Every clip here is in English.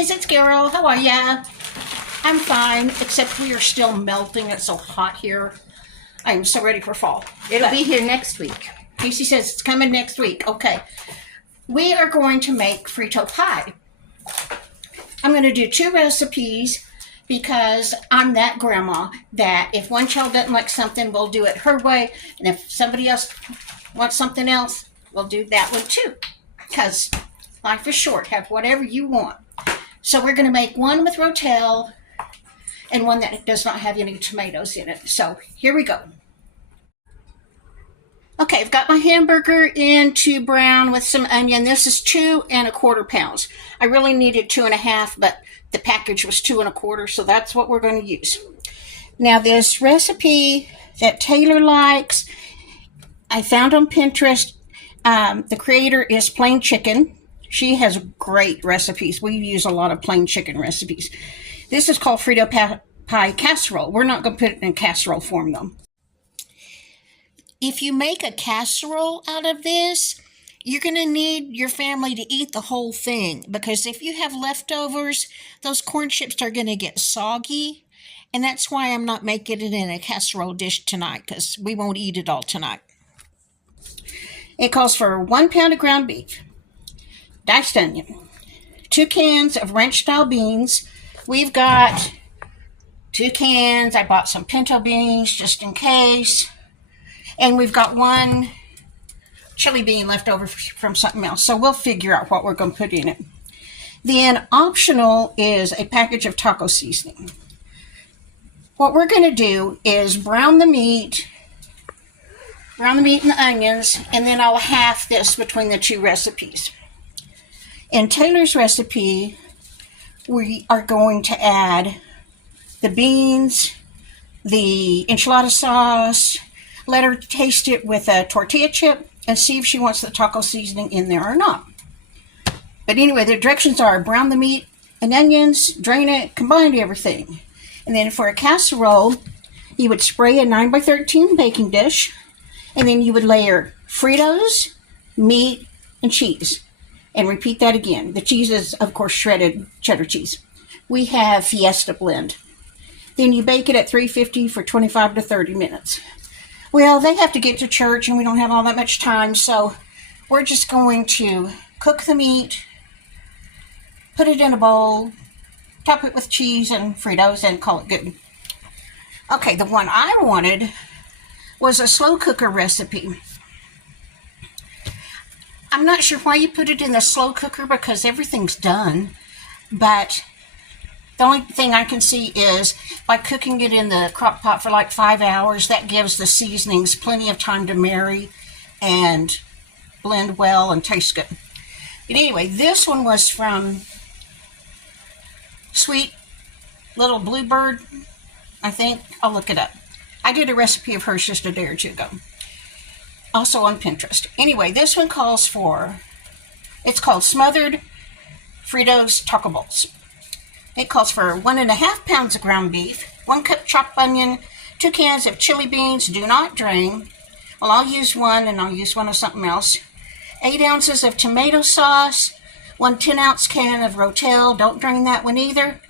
guys, it's Carol. How are ya? I'm fine, except we are still melting. It's so hot here. I am so ready for fall. It'll be here next week. Casey says it's coming next week. Okay. We are going to make Frito Pie. I'm going to do 2 recipes because I'm that grandma that if one child doesn't like something, we'll do it her way. And if somebody else wants something else, we'll do that one too. Because life is short. Have whatever you want. So we're going to make one with Rotel and one that does not have any tomatoes in it. So here we go. Okay, I've got my hamburger into brown with some onion. This is 2 1/4 pounds. I really needed 2 1/2, but the package was 2 1/4, so that's what we're going to use. Now this recipe that Taylor likes, I found on Pinterest. The creator is Plain Chicken. She has great recipes. We use a lot of plain chicken recipes. This is called Frito Pie casserole. We're not going to put it in casserole form though. If you make a casserole out of this, you're going to need your family to eat the whole thing, because if you have leftovers, those corn chips are going to get soggy, and that's why I'm not making it in a casserole dish tonight, because we won't eat it all tonight. It calls for 1 pound of ground beef, diced onion, 2 cans of ranch-style beans. We've got 2 cans. I bought some pinto beans just in case. And we've got 1 chili bean left over from something else. So we'll figure out what we're going to put in it. Then optional is a package of taco seasoning. What we're going to do is brown the meat and the onions, and then I'll half this between the 2 recipes. In Taylor's recipe, we are going to add the beans, the enchilada sauce, let her taste it with a tortilla chip, and see if she wants the taco seasoning in there or not. But anyway, the directions are brown the meat and onions, drain it, combine everything. And then for a casserole, you would spray a 9x13 baking dish, and then you would layer Fritos, meat, and cheese. And repeat that again. The cheese is, of course, shredded cheddar cheese. We have Fiesta blend. Then you bake it at 350 for 25 to 30 minutes. Well, they have to get to church, and we don't have all that much time, so we're just going to cook the meat, put it in a bowl, top it with cheese and Fritos, and call it good. Okay, the one I wanted was a slow cooker recipe. I'm not sure why you put it in the slow cooker, because everything's done, but the only thing I can see is by cooking it in the crock pot for like 5 hours, that gives the seasonings plenty of time to marry and blend well and taste good. But anyway, this one was from Sweet Little Bluebird, I think. I'll look it up. I did a recipe of hers just a day or 2 ago. Also on Pinterest. Anyway, this one calls for, it's called Smothered Fritos Taco Balls. It calls for 1 1/2 pounds of ground beef, 1 cup chopped onion, 2 cans of chili beans, do not drain. Well, I'll use 1 and I'll use 1 of something else. 8 ounces of tomato sauce, 1 10-ounce can of Rotel, don't drain that one either.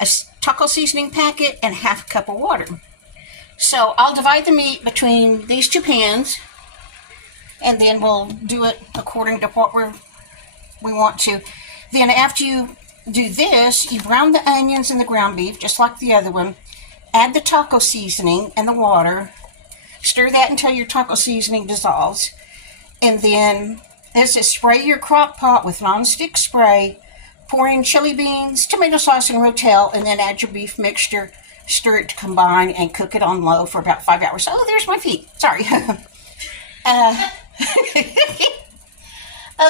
A taco seasoning packet, and 1/2 cup of water. So I'll divide the meat between these 2 pans, and then we'll do it according to what we want to. Then after you do this, you brown the onions and the ground beef, just like the other one. Add the taco seasoning and the water. Stir that until your taco seasoning dissolves. And then, this is spray your crock pot with nonstick spray. Pour in chili beans, tomato sauce, and Rotel, and then add your beef mixture. Stir it to combine and cook it on low for about 5 hours. Oh, there's my feet. Sorry.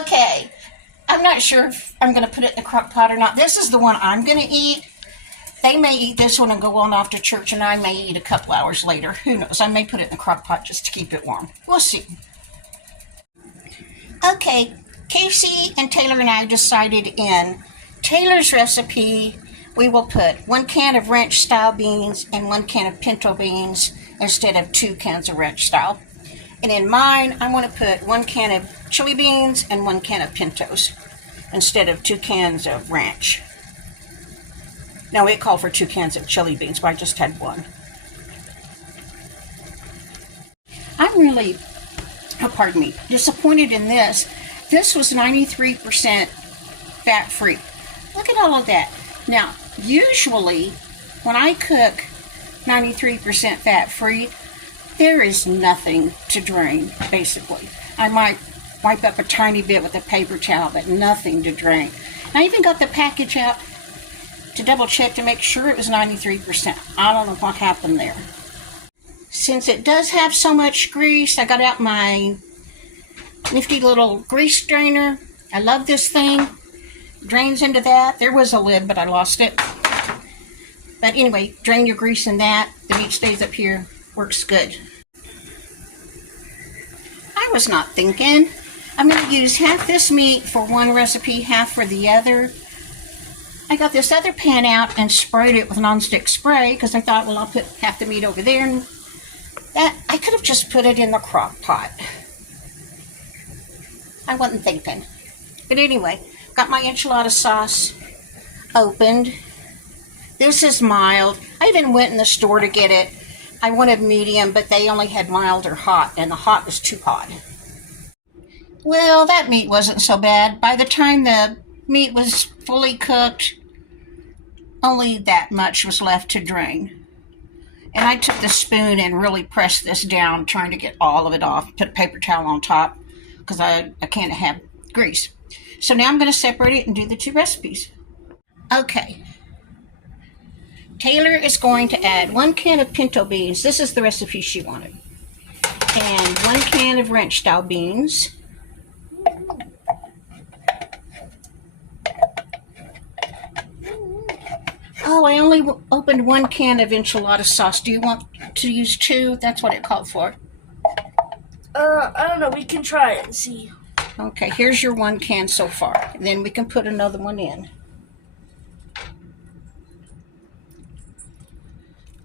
Okay. I'm not sure if I'm going to put it in the crock pot or not. This is the one I'm going to eat. They may eat this one and go on off to church, and I may eat a couple hours later. Who knows? I may put it in the crock pot just to keep it warm. We'll see. Okay, Casey and Taylor and I decided in Taylor's recipe, we will put 1 can of ranch-style beans and 1 can of pinto beans instead of 2 cans of ranch-style. And in mine, I want to put 1 can of chili beans and 1 can of pintos instead of 2 cans of ranch. No, it called for 2 cans of chili beans, but I just had 1. I'm really, pardon me, disappointed in this. This was 93% fat-free. Look at all of that. Now, usually, when I cook 93% fat-free, there is nothing to drain, basically. I might wipe up a tiny bit with a paper towel, but nothing to drain. I even got the package out to double check to make sure it was 93%. I don't know what happened there. Since it does have so much grease, I got out my nifty little grease strainer. I love this thing. Drains into that. There was a lid, but I lost it. But anyway, drain your grease in that. The meat stays up here. Works good. I was not thinking. I'm going to use half this meat for one recipe, half for the other. I got this other pan out and sprayed it with nonstick spray because I thought, well, I'll put half the meat over there. And that I could have just put it in the crock pot. I wasn't thinking. But anyway, got my enchilada sauce opened. This is mild. I even went in the store to get it. I wanted medium, but they only had mild or hot, and the hot was too hot. Well, that meat wasn't so bad. By the time the meat was fully cooked, only that much was left to drain. And I took the spoon and really pressed this down, trying to get all of it off. Put a paper towel on top, because I can't have grease. So now I'm going to separate it and do the 2 recipes. Okay. Taylor is going to add 1 can of pinto beans. This is the recipe she wanted. And 1 can of ranch style beans. Oh, I only opened 1 can of enchilada sauce. Do you want to use 2? That's what it called for. I don't know. We can try it and see. Okay, here's your 1 can so far. And then we can put another one in.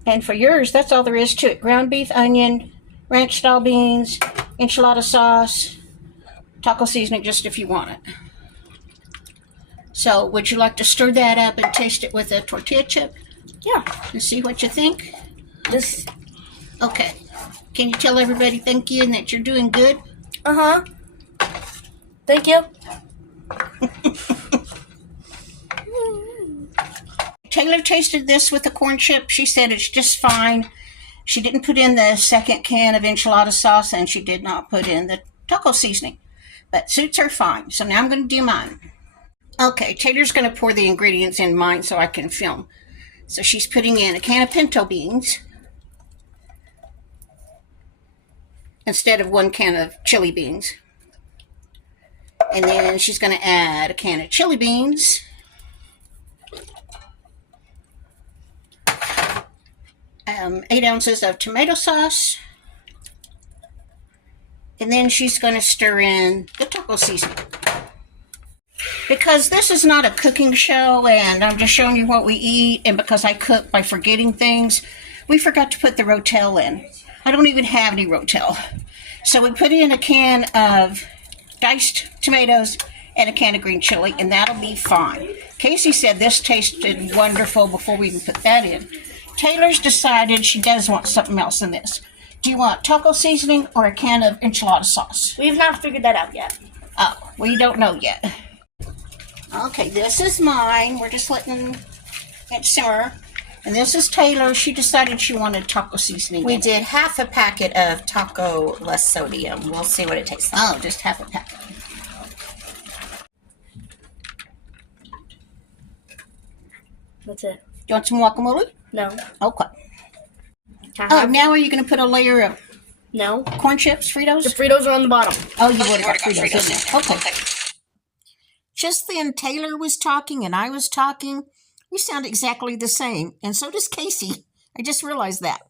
And for yours, that's all there is to it. Ground beef, onion, ranch style beans, enchilada sauce, taco seasoning, just if you want it. So, would you like to stir that up and taste it with a tortilla chip? Yeah. And see what you think? This. Okay. Can you tell everybody thank you and that you're doing good? Uh-huh. Thank you. Taylor tasted this with the corn chip. She said it's just fine. She didn't put in the 2nd can of enchilada sauce, and she did not put in the taco seasoning. But suits her fine. So now I'm going to do mine. Okay, Taylor's going to pour the ingredients in mine so I can film. So she's putting in a can of pinto beans instead of 1 can of chili beans. And then she's going to add a can of chili beans. Eight ounces of tomato sauce. And then she's going to stir in the taco seasoning. Because this is not a cooking show and I'm just showing you what we eat, and because I cook by forgetting things, we forgot to put the rotel in. I don't even have any rotel. So we put in a can of diced tomatoes and a can of green chili, and that'll be fine. Casey said this tasted wonderful before we even put that in. Taylor's decided she does want something else in this. Do you want taco seasoning or a can of enchilada sauce? We've not figured that out yet. Oh, we don't know yet. Okay, this is mine. We're just letting it simmer. And this is Taylor. She decided she wanted taco seasoning. We did half a packet of taco less sodium. We'll see what it tastes like. Oh, just half a packet. That's it. Do you want some guacamole? No. Okay. Uh-huh. Oh, now are you going to put a layer of No. corn chips, Fritos? The Fritos are on the bottom. Oh, you would have got Fritos in there. Okay. Just then, Taylor was talking and I was talking. We sound exactly the same, and so does Casey. I just realized that.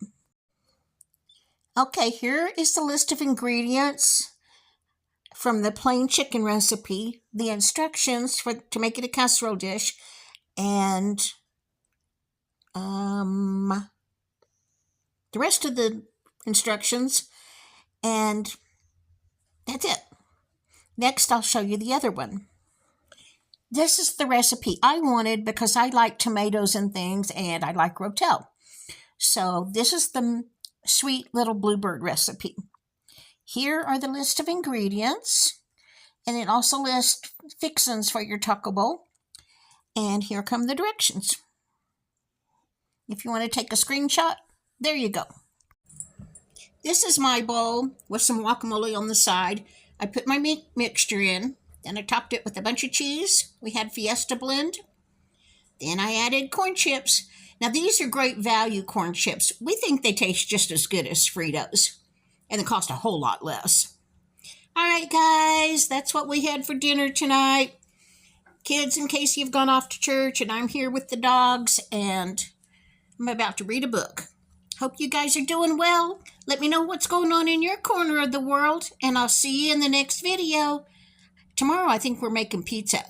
Okay, here is the list of ingredients from the plain chicken recipe, the instructions to make it a casserole dish, and the rest of the instructions, and that's it. Next, I'll show you the other one. this is the recipe I wanted because I like tomatoes and things, and I like rotel. So this is the sweet little bluebird recipe. Here are the list of ingredients, and it also lists fixins for your taco bowl. And here come the directions. If you want to take a screenshot, there you go. This is my bowl with some guacamole on the side. I put my meat mixture in, then I topped it with a bunch of cheese. We had Fiesta blend. Then I added corn chips. Now these are great value corn chips. We think they taste just as good as Fritos, and they cost a whole lot less. All right, guys, that's what we had for dinner tonight. Kids, in case you've gone off to church, and I'm here with the dogs, and I'm about to read a book. Hope you guys are doing well. Let me know what's going on in your corner of the world, and I'll see you in the next video. Tomorrow, I think we're making pizza.